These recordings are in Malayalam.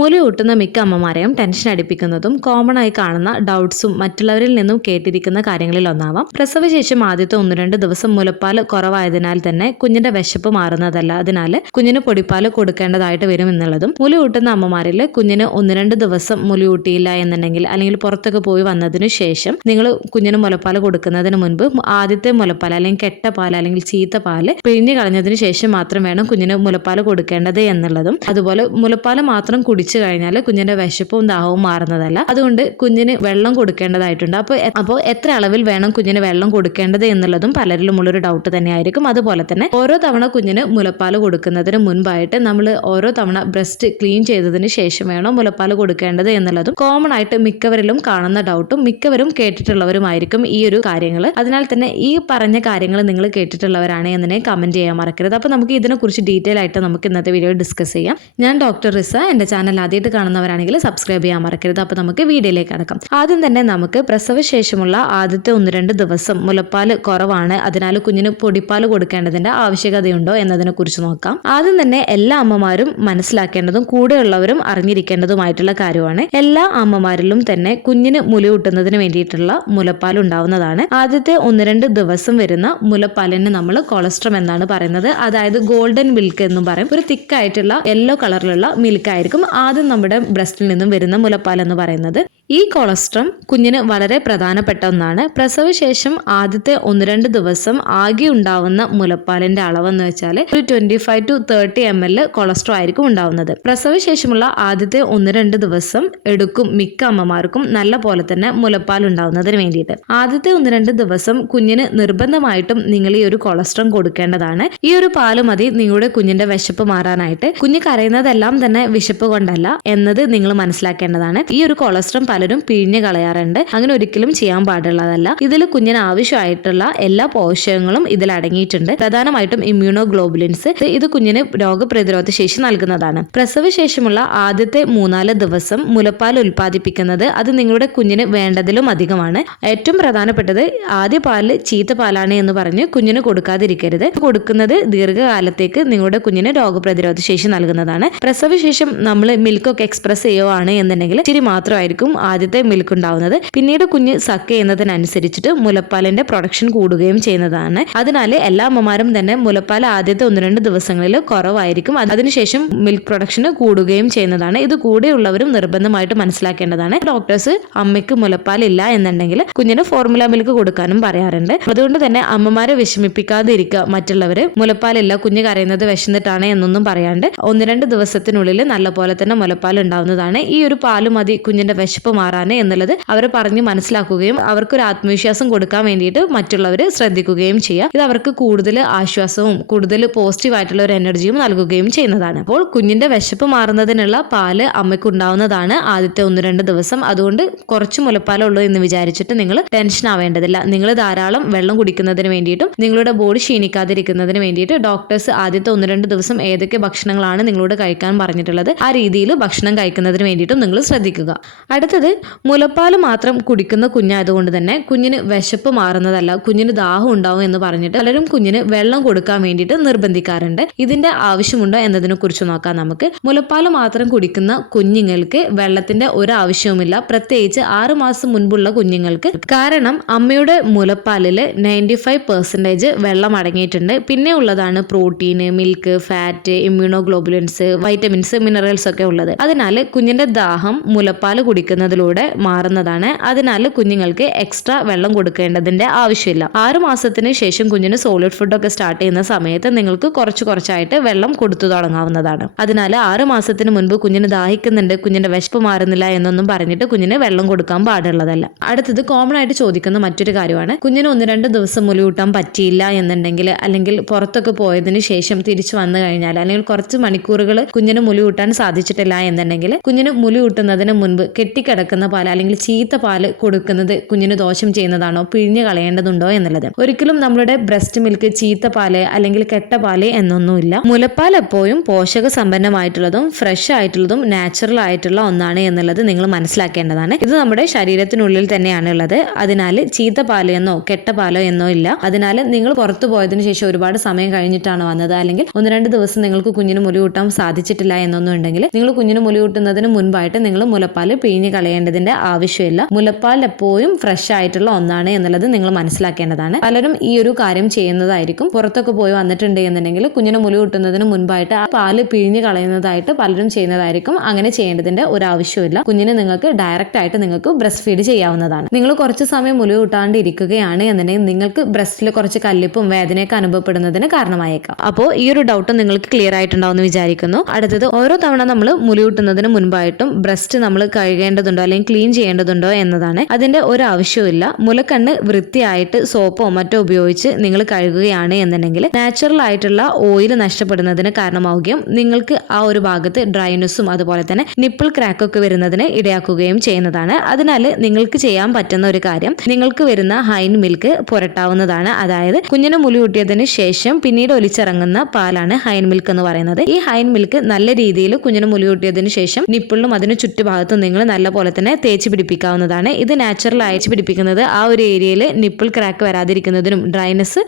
മുലി ഊട്ടുന്ന മിക്ക അമ്മമാരെയും ടെൻഷൻ അടിപ്പിക്കുന്നതും കോമൺ ആയി കാണുന്ന ഡൗട്ട്സും മറ്റുള്ളവരിൽ നിന്നും കേട്ടിരിക്കുന്ന കാര്യങ്ങളിൽ ഒന്നാവാം. പ്രസവശേഷം ആദ്യത്തെ 1-2 ദിവസം മുലപ്പാൽ കുറവായതിനാൽ തന്നെ കുഞ്ഞിന്റെ വിശപ്പ് മാറുന്നതല്ല. അതിനാൽ കുഞ്ഞിന് പൊടിപ്പാൽ കൊടുക്കേണ്ടതായിട്ട് വരും എന്നുള്ളതും, മുലി ഊട്ടുന്ന അമ്മമാരിൽ കുഞ്ഞിന് 1-2 ദിവസം മുലി ഊട്ടിയില്ല എന്നുണ്ടെങ്കിൽ, അല്ലെങ്കിൽ പുറത്തൊക്കെ പോയി വന്നതിന് ശേഷം നിങ്ങൾ കുഞ്ഞിന് മുലപ്പാൽ കൊടുക്കുന്നതിന് മുൻപ് ആദ്യത്തെ മുലപ്പാൽ അല്ലെങ്കിൽ കെട്ട പാൽ അല്ലെങ്കിൽ ചീത്ത പാല് പിഴിഞ്ഞു കളഞ്ഞതിന് ശേഷം മാത്രം വേണം കുഞ്ഞിന് മുലപ്പാൽ കൊടുക്കേണ്ടത് എന്നുള്ളതും, അതുപോലെ മുലപ്പാൽ മാത്രം കുടിച്ചു കഴിഞ്ഞാൽ കുഞ്ഞിന്റെ വിശപ്പും ദാഹവും മാറുന്നതല്ല. അതുകൊണ്ട് കുഞ്ഞിന് വെള്ളം കൊടുക്കേണ്ടതായിട്ടുണ്ട്. അപ്പോൾ എത്ര അളവിൽ വേണം കുഞ്ഞിന് വെള്ളം കൊടുക്കേണ്ടത് എന്നുള്ളതും പലരിലും ഉള്ളൊരു ഡൗട്ട് തന്നെയായിരിക്കും. അതുപോലെ തന്നെ ഓരോ തവണ കുഞ്ഞിന് മുലപ്പാൽ കൊടുക്കുന്നതിന് മുൻപായിട്ട് നമ്മൾ ഓരോ തവണ ബ്രസ്റ്റ് ക്ലീൻ ചെയ്തതിന് ശേഷം വേണം മുലപ്പാൽ കൊടുക്കേണ്ടത് എന്നുള്ളതും കോമൺ ആയിട്ട് മിക്കവരിലും കാണുന്ന ഡൗട്ടും മിക്കവരും കേട്ടിട്ടുള്ളവരുമായിരിക്കും ഈ ഒരു കാര്യങ്ങൾ. അതിനാൽ തന്നെ ഈ പറഞ്ഞ കാര്യങ്ങൾ നിങ്ങൾ കേട്ടിട്ടുള്ളവരാണ് എന്നെ കമന്റ് ചെയ്യാൻ മറക്കരുത്. അപ്പോൾ നമുക്ക് ഇതിനെക്കുറിച്ച് ഡീറ്റെയിൽ ആയിട്ട് നമുക്ക് ഇന്നത്തെ വീഡിയോ ഡിസ്കസ് ചെയ്യാം. ഞാൻ ഡോക്ടർ റിസ. എൻ്റെ ചാനൽ ആദ്യമായിട്ട് കാണുന്നവരാണെങ്കിൽ സബ്സ്ക്രൈബ് ചെയ്യാൻ മറക്കരുത്. അപ്പോൾ നമുക്ക് വീഡിയോയിലേക്ക് കടക്കാം. ആദ്യം തന്നെ നമുക്ക് പ്രസവശേഷമുള്ള ആദ്യത്തെ 1-2 ദിവസം മുലപ്പാൽ കുറവാണ്, അതിനാൽ കുഞ്ഞിന് പൊടിപ്പാൽ കൊടുക്കേണ്ടതിന്റെ ആവശ്യകതയുണ്ടോ എന്നതിനെ കുറിച്ച് നോക്കാം. ആദ്യം തന്നെ എല്ലാ അമ്മമാരും മനസ്സിലാക്കേണ്ടതും കൂടെയുള്ളവരും അറിഞ്ഞിരിക്കേണ്ടതുമായിട്ടുള്ള കാര്യമാണ്, എല്ലാ അമ്മമാരിലും തന്നെ കുഞ്ഞിന് മുലയൂട്ടുന്നതിന് വേണ്ടിയിട്ടുള്ള മുലപ്പാൽ ഉണ്ടാവുന്നതാണ്. ആദ്യത്തെ 1-2 ദിവസം വരുന്ന മുലപ്പാലിന് നമ്മൾ കൊളസ്ട്രം എന്നാണ് പറയുന്നത്. അതായത് ഗോൾഡൻ മിൽക്ക് എന്നും പറയും. ഒരു തിക്കായിട്ടുള്ള യെല്ലോ കളറിലുള്ള മിൽക്ക് ആയിരിക്കും ആദ്യം നമ്മുടെ ബ്രസ്റ്റിൽ നിന്നും വരുന്ന മുലപ്പാൽ എന്ന് പറയുന്നത്. ഈ കൊളസ്ട്രം കുഞ്ഞിന് വളരെ പ്രധാനപ്പെട്ട ഒന്നാണ്. പ്രസവശേഷം ആദ്യത്തെ 1-2 ദിവസം ആകെ ഉണ്ടാവുന്ന മുലപ്പാലിന്റെ അളവെന്ന് വെച്ചാൽ ഒരു 25 to 30 ml കൊളസ്ട്രം ആയിരിക്കും ഉണ്ടാവുന്നത്. പ്രസവശേഷമുള്ള ആദ്യത്തെ 1-2 ദിവസം എടുക്കും മിക്ക അമ്മമാർക്കും നല്ല പോലെ തന്നെ മുലപ്പാൽ ഉണ്ടാവുന്നതിന് വേണ്ടിയിട്ട്. ആദ്യത്തെ 1-2 ദിവസം കുഞ്ഞിന് നിർബന്ധമായിട്ടും നിങ്ങൾ ഈ ഒരു കൊളസ്ട്രം കൊടുക്കേണ്ടതാണ്. ഈ ഒരു പാല് മതി നിങ്ങളുടെ കുഞ്ഞിന്റെ വിശപ്പ് മാറാനായിട്ട്. കുഞ്ഞ് കരയുന്നതെല്ലാം തന്നെ വിശപ്പ് കൊണ്ടല്ല എന്നത് നിങ്ങൾ മനസ്സിലാക്കേണ്ടതാണ്. ഈ ഒരു കൊളസ്ട്രം പലരും പിഴിഞ്ഞ് കളയാറുണ്ട്. അങ്ങനെ ഒരിക്കലും ചെയ്യാൻ പാടുള്ളതല്ല. ഇതിൽ കുഞ്ഞിന് ആവശ്യമായിട്ടുള്ള എല്ലാ പോഷകങ്ങളും ഇതിൽ അടങ്ങിയിട്ടുണ്ട്. പ്രധാനമായിട്ടും ഇമ്മ്യൂണോഗ്ലോബുലിൻസ്. ഇത് കുഞ്ഞിന് രോഗപ്രതിരോധ ശേഷി നൽകുന്നതാണ്. പ്രസവശേഷമുള്ള ആദ്യത്തെ 3-4 ദിവസം മുലപ്പാൽ ഉൽപ്പാദിപ്പിക്കുന്നത് അത് നിങ്ങളുടെ കുഞ്ഞിന് വേണ്ടതിലും അധികമാണ്. ഏറ്റവും പ്രധാനപ്പെട്ടത് ആദ്യ പാല് ചീത്ത പാലാണ് എന്ന് പറഞ്ഞ് കുഞ്ഞിന് കൊടുക്കാതിരിക്കരുത്. കൊടുക്കുന്നത് ദീർഘകാലത്തേക്ക് നിങ്ങളുടെ കുഞ്ഞിന് രോഗപ്രതിരോധ ശേഷി നൽകുന്നതാണ്. പ്രസവശേഷം നമ്മൾ മിൽക്കൊക്കെ എക്സ്പ്രസ് ചെയ്യുവാണ് എന്നുണ്ടെങ്കിൽ ഇച്ചിരി മാത്രമായിരിക്കും ആദ്യത്തെ മിൽക്ക് ഉണ്ടാവുന്നത്. പിന്നീട് കുഞ്ഞ് സക്ക് ചെയ്യുന്നതിനനുസരിച്ചിട്ട് മുലപ്പാലിന്റെ പ്രൊഡക്ഷൻ കൂടുകയും ചെയ്യുന്നതാണ്. അതിനാൽ എല്ലാ അമ്മമാരും തന്നെ മുലപ്പാൽ ആദ്യത്തെ 1-2 ദിവസങ്ങളിൽ കുറവായിരിക്കും. അതിനുശേഷം മിൽക്ക് പ്രൊഡക്ഷൻ കൂടുകയും ചെയ്യുന്നതാണ്. ഇത് കൂടെയുള്ളവരും നിർബന്ധമായിട്ട് മനസ്സിലാക്കേണ്ടതാണ്. ഡോക്ടേഴ്സ് അമ്മയ്ക്ക് മുലപ്പാൽ ഇല്ല എന്നുണ്ടെങ്കിൽ കുഞ്ഞിന് ഫോർമുല മിൽക്ക് കൊടുക്കാനും പറയാറുണ്ട്. അതുകൊണ്ട് തന്നെ അമ്മമാരെ വിഷമിപ്പിക്കാതെ ഇരിക്കുക. മറ്റുള്ളവര് മുലപ്പാലില്ല, കുഞ്ഞ് കരയുന്നത് വിശന്നിട്ടാണ് എന്നൊന്നും പറയാണ്ട് 1-2 ദിവസത്തിനുള്ളിൽ നല്ല പോലെ തന്നെ മുലപ്പാൽ ഉണ്ടാവുന്നതാണ്. ഈ ഒരു പാല് മതി കുഞ്ഞിന്റെ വിശപ്പ് മാറാൻ എന്നുള്ളത് അവരെ പറഞ്ഞ് മനസ്സിലാക്കുകയും അവർക്കൊരു ആത്മവിശ്വാസം കൊടുക്കാൻ വേണ്ടിയിട്ട് മറ്റുള്ളവർ ശ്രദ്ധിക്കുകയും ചെയ്യുക. ഇത് അവർക്ക് കൂടുതൽ ആശ്വാസവും കൂടുതൽ പോസിറ്റീവ് ആയിട്ടുള്ള ഒരു എനർജിയും നൽകുകയും ചെയ്യുന്നതാണ്. അപ്പോൾ കുഞ്ഞിന്റെ വിശപ്പ് മാറുന്നതിനുള്ള പാല് അമ്മയ്ക്ക് ഉണ്ടാവുന്നതാണ് ആദ്യത്തെ 1-2 ദിവസം. അതുകൊണ്ട് കുറച്ച് മുലപ്പാലുള്ളൂ എന്ന് വിചാരിച്ചിട്ട് നിങ്ങൾ ടെൻഷൻ ആവേണ്ടതില്ല. നിങ്ങൾ ധാരാളം വെള്ളം കുടിക്കുന്നതിന് വേണ്ടിയിട്ടും നിങ്ങളുടെ ബോഡി ക്ഷീണിക്കാതിരിക്കുന്നതിന് വേണ്ടിയിട്ട് ഡോക്ടേഴ്സ് ആദ്യത്തെ 1-2 ദിവസം ഏതൊക്കെ ഭക്ഷണങ്ങളാണ് നിങ്ങളോട് കഴിക്കാൻ പറഞ്ഞിട്ടുള്ളത് ആ രീതിയിൽ ഭക്ഷണം കഴിക്കുന്നതിന് വേണ്ടിയിട്ടും നിങ്ങൾ ശ്രദ്ധിക്കുക. അടുത്തത്, മുലപ്പാൽ മാത്രം കുടിക്കുന്ന കുഞ്ഞായതുകൊണ്ട് തന്നെ കുഞ്ഞിന് വിശപ്പ് മാറുന്നതല്ല, കുഞ്ഞിന് ദാഹം ഉണ്ടാവും എന്ന് പറഞ്ഞിട്ട് പലരും കുഞ്ഞിന് വെള്ളം കൊടുക്കാൻ വേണ്ടിയിട്ട് നിർബന്ധിക്കാറുണ്ട്. ഇതിന്റെ ആവശ്യമുണ്ടോ എന്നതിനെ കുറിച്ച് നോക്കാം നമുക്ക്. മുലപ്പാൽ മാത്രം കുടിക്കുന്ന കുഞ്ഞുങ്ങൾക്ക് വെള്ളത്തിന്റെ ഒരു ആവശ്യവുമില്ല, പ്രത്യേകിച്ച് 6 മാസം മുൻപുള്ള കുഞ്ഞുങ്ങൾക്ക്. കാരണം അമ്മയുടെ മുലപ്പാലിൽ 95% വെള്ളം അടങ്ങിയിട്ടുണ്ട്. പിന്നെ ഉള്ളതാണ് protein, milk, fat, immunoglobulins, vitamins, minerals ഒക്കെ ഉള്ളത്. അതിനാൽ കുഞ്ഞിന്റെ ദാഹം മുലപ്പാൽ കുടിക്കുന്നതിലൂടെ മാറുന്നതാണ്. അതിനാൽ കുഞ്ഞുങ്ങൾക്ക് എക്സ്ട്രാ വെള്ളം കൊടുക്കേണ്ടതിന്റെ ആവശ്യമില്ല. 6 മാസത്തിന് ശേഷം കുഞ്ഞിന് സോളിഡ് ഫുഡ് ഒക്കെ സ്റ്റാർട്ട് ചെയ്യുന്ന സമയത്ത് നിങ്ങൾക്ക് കുറച്ചായിട്ട് വെള്ളം കൊടുത്തു തുടങ്ങാവുന്നതാണ്. അതിനാൽ 6 മാസത്തിന് മുൻപ് കുഞ്ഞിന് ദാഹിക്കുന്നുണ്ട്, കുഞ്ഞിന്റെ വിശപ്പ് മാറുന്നില്ല എന്നൊന്നും പറഞ്ഞിട്ട് കുഞ്ഞിന് വെള്ളം കൊടുക്കാൻ പാടുള്ളതല്ല. അടുത്തത് കോമൺ ആയിട്ട് ചോദിക്കുന്ന മറ്റൊരു കാര്യമാണ്, കുഞ്ഞിന് 1-2 ദിവസം മുലയൂട്ടാൻ പറ്റിയില്ല എന്നുണ്ടെങ്കിൽ, അല്ലെങ്കിൽ പുറത്തൊക്കെ പോയതിനു ശേഷം തിരിച്ചു വന്നു കഴിഞ്ഞാൽ, അല്ലെങ്കിൽ കുറച്ച് മണിക്കൂറുകൾ കുഞ്ഞിന് മുലയൂട്ടാൻ സാധിച്ചിട്ടില്ല എന്നുണ്ടെങ്കിൽ കുഞ്ഞിന് മുലയൂട്ടുന്നതിന് മുൻപ് കെട്ടിക്കിടക്കുന്ന കിടക്കുന്ന പാല് അല്ലെങ്കിൽ ചീത്ത പാല് കൊടുക്കുന്നത് കുഞ്ഞിന് ദോഷം ചെയ്യുന്നതാണോ, പിഴിഞ്ഞ് കളയേണ്ടതുണ്ടോ എന്നുള്ളത്. ഒരിക്കലും നമ്മുടെ ബ്രസ്റ്റ് മിൽക്ക് ചീത്ത പാല് അല്ലെങ്കിൽ കെട്ട പാല് എന്നൊന്നുമില്ല. മുലപ്പാൽ എപ്പോഴും പോഷക സമ്പന്നമായിട്ടുള്ളതും ഫ്രഷ് ആയിട്ടുള്ളതും നാച്ചുറൽ ആയിട്ടുള്ള ഒന്നാണ് എന്നുള്ളത് നിങ്ങൾ മനസ്സിലാക്കേണ്ടതാണ്. ഇത് നമ്മുടെ ശരീരത്തിനുള്ളിൽ തന്നെയാണ് ഉള്ളത്. അതിനാൽ ചീത്ത പാല് എന്നോ കെട്ട പാലോ എന്നോ ഇല്ല. അതിനാൽ നിങ്ങൾ പുറത്തു പോയതിനു ശേഷം ഒരുപാട് സമയം കഴിഞ്ഞിട്ടാണ് വന്നത്, അല്ലെങ്കിൽ 1-2 ദിവസം നിങ്ങൾക്ക് കുഞ്ഞിന് മുല കൂട്ടാൻ സാധിച്ചിട്ടില്ല എന്നൊന്നും ഉണ്ടെങ്കിൽ നിങ്ങൾ കുഞ്ഞിന് മുല കൂട്ടുന്നതിന് മുൻപായിട്ട് നിങ്ങൾ മുലപ്പാൽ പിഴിഞ്ഞ് കളയേണ്ടതിന്റെ ആവശ്യമില്ല. മുലപ്പാൽ എപ്പോഴും ഫ്രഷ് ആയിട്ടുള്ള ഒന്നാണ് എന്നുള്ളത് നിങ്ങൾ മനസ്സിലാക്കേണ്ടതാണ്. പലരും ഈ ഒരു കാര്യം ചെയ്യുന്നതായിരിക്കും. പുറത്തൊക്കെ പോയി വന്നിട്ടുണ്ട് എന്നുണ്ടെങ്കിൽ കുഞ്ഞിന് മുല കൂട്ടുന്നതിന് മുൻപായിട്ട് ആ പാല് പിഴിഞ്ഞ് കളയുന്നതായിട്ട് പലരും ചെയ്യുന്നതായിരിക്കും. അങ്ങനെ ചെയ്യേണ്ടതിന്റെ ഒരു ആവശ്യമില്ല. കുഞ്ഞിന് നിങ്ങൾക്ക് ഡയറക്റ്റ് ആയിട്ട് നിങ്ങൾക്ക് ബ്രസ്റ്റ് ഫീഡ് ചെയ്യാവുന്നതാണ്. നിങ്ങൾ കുറച്ച് സമയം മുല കൂട്ടാണ്ട് ഇരിക്കുകയാണ് എന്നുണ്ടെങ്കിൽ നിങ്ങൾക്ക് ബ്രസ്റ്റിൽ കുറച്ച് കല്ലിപ്പും വേദനയൊക്കെ അനുഭവപ്പെടുന്നതിന് കാരണമായേക്കാം. അപ്പോൾ ഈ ഒരു ഡൗട്ട് നിങ്ങൾക്ക് ക്ലിയർ ആയിട്ടുണ്ടാവും എന്ന് വിചാരിക്കുന്നു. അടുത്തത്, ഓരോ തവണ നമ്മൾ മുല കൂട്ടുന്നതിന് മുൻപായിട്ടും ബ്രസ്റ്റ് നമ്മൾ കഴുകേണ്ടതുണ്ടോ അല്ലെങ്കിൽ ക്ലീൻ ചെയ്യേണ്ടതുണ്ടോ എന്നതാണ്. അതിന്റെ ഒരു ആവശ്യമില്ല. മുലക്കണ്ണ് വൃത്തിയായിട്ട് സോപ്പോ മറ്റോ ഉപയോഗിച്ച് നിങ്ങൾ കഴുകുകയാണ് എന്നുണ്ടെങ്കിൽ നാച്ചുറൽ ആയിട്ടുള്ള ഓയിൽ നഷ്ടപ്പെടുന്നതിന് കാരണമാവുകയും നിങ്ങൾക്ക് ആ ഒരു ഭാഗത്ത് ഡ്രൈനെസ്സും അതുപോലെ തന്നെ നിപ്പിൾ ക്രാക്കൊക്കെ വരുന്നതിന് ഇടയാക്കുകയും ചെയ്യുന്നതാണ്. അതിനാൽ നിങ്ങൾക്ക് ചെയ്യാൻ പറ്റുന്ന ഒരു കാര്യം, നിങ്ങൾക്ക് വരുന്ന ഹൈൻ മിൽക്ക് പുരട്ടാവുന്നതാണ്. അതായത് കുഞ്ഞിന് മുല കൂട്ടിയതിന് ശേഷം പിന്നീട് ഒലിച്ചിറങ്ങുന്ന പാലാണ് ഹൈൻ മിൽക്ക് എന്ന് പറയുന്നത്. ഈ ഹൈൻ മിൽക്ക് നല്ല രീതിയിൽ കുഞ്ഞിന് മുല കൂട്ടിയതിന് ശേഷം നിപ്പിളിലും അതിന് ചുറ്റുഭാഗത്തും നിങ്ങൾ നല്ല പോലെ തന്നെ തേച്ച് പിടിപ്പിക്കാവുന്നതാണ്. ഇത് നാച്ചുറൽ അയച്ച് പിടിപ്പിക്കുന്നത് ആ ഒരു ഏരിയയിൽ നിപ്പിൾ ക്രാക്ക് വരാതിരിക്കുന്നതിനും ഡ്രൈനെസ്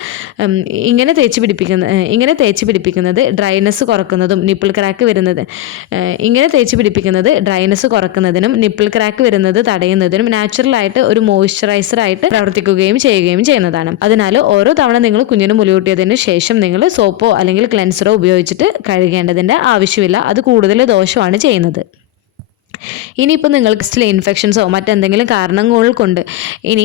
ഇങ്ങനെ തേച്ച് പിടിപ്പിക്കുന്നത് ഡ്രൈനെസ് കുറക്കുന്നതും നിപ്പിൾ ക്രാക്ക് വരുന്നത് ഇങ്ങനെ തേച്ച് പിടിപ്പിക്കുന്നത് ഡ്രൈനെസ് കുറക്കുന്നതിനും നിപ്പിൾ ക്രാക്ക് വരുന്നത് തടയുന്നതിനും നാച്ചുറൽ ആയിട്ട് ഒരു മോയ്സ്ചറൈസർ ആയിട്ട് പ്രവർത്തിക്കുകയും ചെയ്യുന്നതാണ്. അതിനാൽ ഓരോ തവണ നിങ്ങൾ കുഞ്ഞിന് മുല കൂട്ടിയതിന് ശേഷം നിങ്ങൾ സോപ്പോ അല്ലെങ്കിൽ ക്ലെൻസറോ ഉപയോഗിച്ചിട്ട് കഴുകേണ്ടതിന്റെ ആവശ്യമില്ല. അത് കൂടുതൽ ദോഷമാണ് ചെയ്യുന്നത്. ഇനിയിപ്പോൾ നിങ്ങൾക്ക് ബ്രസ്റ്റിലെ ഇൻഫെക്ഷൻസോ മറ്റെന്തെങ്കിലും കാരണങ്ങൾ കൊണ്ട് ഇനി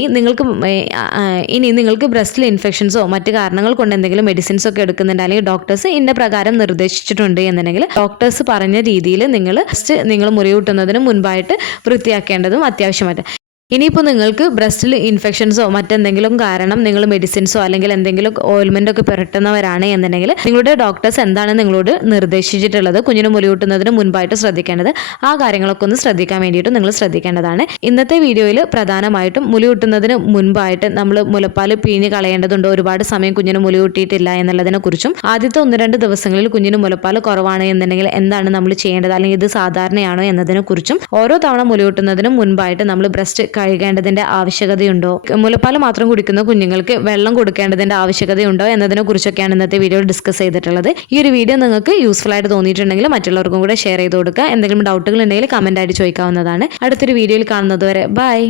നിങ്ങൾക്ക് ബ്രസ്റ്റിലെ ഇൻഫെക്ഷൻസോ മറ്റ് കാരണങ്ങൾ കൊണ്ട് എന്തെങ്കിലും മെഡിസിൻസ് ഒക്കെ എടുക്കുന്നുണ്ട്, അല്ലെങ്കിൽ ഡോക്ടേഴ്സ് ഇന്ന പ്രകാരം നിർദ്ദേശിച്ചിട്ടുണ്ട് എന്നുണ്ടെങ്കിൽ ഡോക്ടേഴ്സ് പറഞ്ഞ രീതിയിൽ നിങ്ങൾ മുല കൂട്ടുന്നതിന് മുൻപായിട്ട് വൃത്തിയാക്കേണ്ടതും അത്യാവശ്യമായിട്ട്. ഇനിയിപ്പോൾ നിങ്ങൾക്ക് ബ്രസ്റ്റിൽ ഇൻഫെക്ഷൻസോ മറ്റെന്തെങ്കിലും കാരണം നിങ്ങൾ മെഡിസിൻസോ അല്ലെങ്കിൽ എന്തെങ്കിലും ഓയിൽമെൻ്റ് ഒക്കെ പുരട്ടുന്നവരാണ് എന്നുണ്ടെങ്കിൽ നിങ്ങളുടെ ഡോക്ടേഴ്സ് എന്താണ് നിങ്ങളോട് നിർദ്ദേശിച്ചിട്ടുള്ളത് കുഞ്ഞിന് മുല കൂട്ടുന്നതിന് മുൻപായിട്ട് ശ്രദ്ധിക്കേണ്ടത്, ആ കാര്യങ്ങളൊക്കെ ഒന്ന് ശ്രദ്ധിക്കാൻ വേണ്ടിയിട്ട് നിങ്ങൾ ശ്രദ്ധിക്കേണ്ടതാണ്. ഇന്നത്തെ വീഡിയോയിൽ പ്രധാനമായിട്ടും മുല കൂട്ടുന്നതിന് മുൻപായിട്ട് നമ്മൾ മുലപ്പാൽ പിഴിഞ്ഞ് കളയേണ്ടതുണ്ടോ, ഒരുപാട് സമയം കുഞ്ഞിന് മുല കൂട്ടിയിട്ടില്ല എന്നുള്ളതിനെ കുറിച്ചും, ആദ്യത്തെ 1-2 ദിവസങ്ങളിൽ കുഞ്ഞിന് മുലപ്പാൽ കുറവാണ് എന്നുണ്ടെങ്കിൽ എന്താണ് നമ്മൾ ചെയ്യേണ്ടത്, അല്ലെങ്കിൽ ഇത് സാധാരണയാണോ എന്നതിനെ കുറിച്ചും, ഓരോ തവണ മുല കൂട്ടുന്നതിന് മുൻപായിട്ട് നമ്മൾ ബ്രസ്റ്റ് കഴുകേണ്ടതിന്റെ ആവശ്യകതയുണ്ടോ, മുലപ്പാൽ മാത്രം കുടിക്കുന്ന കുഞ്ഞുങ്ങൾക്ക് വെള്ളം കൊടുക്കേണ്ടതിന്റെ ആവശ്യകതയുണ്ടോ എന്നതിനെ കുറിച്ചൊക്കെയാണ് ഇന്നത്തെ വീഡിയോയിൽ ഡിസ്കസ് ചെയ്തിട്ടുള്ളത്. ഈ ഒരു വീഡിയോ നിങ്ങൾക്ക് യൂസ്ഫുൾ ആയിട്ട് തോന്നിയിട്ടുണ്ടെങ്കിൽ മറ്റുള്ളവർക്കും കൂടെ ഷെയർ ചെയ്ത് കൊടുക്കുക. എന്തെങ്കിലും ഡൗട്ടുകൾ ഉണ്ടെങ്കിൽ കമന്റ് ആയിട്ട് ചോദിക്കാവുന്നതാണ്. അടുത്തൊരു വീഡിയോയിൽ കാണുന്നത് വരെ ബൈ.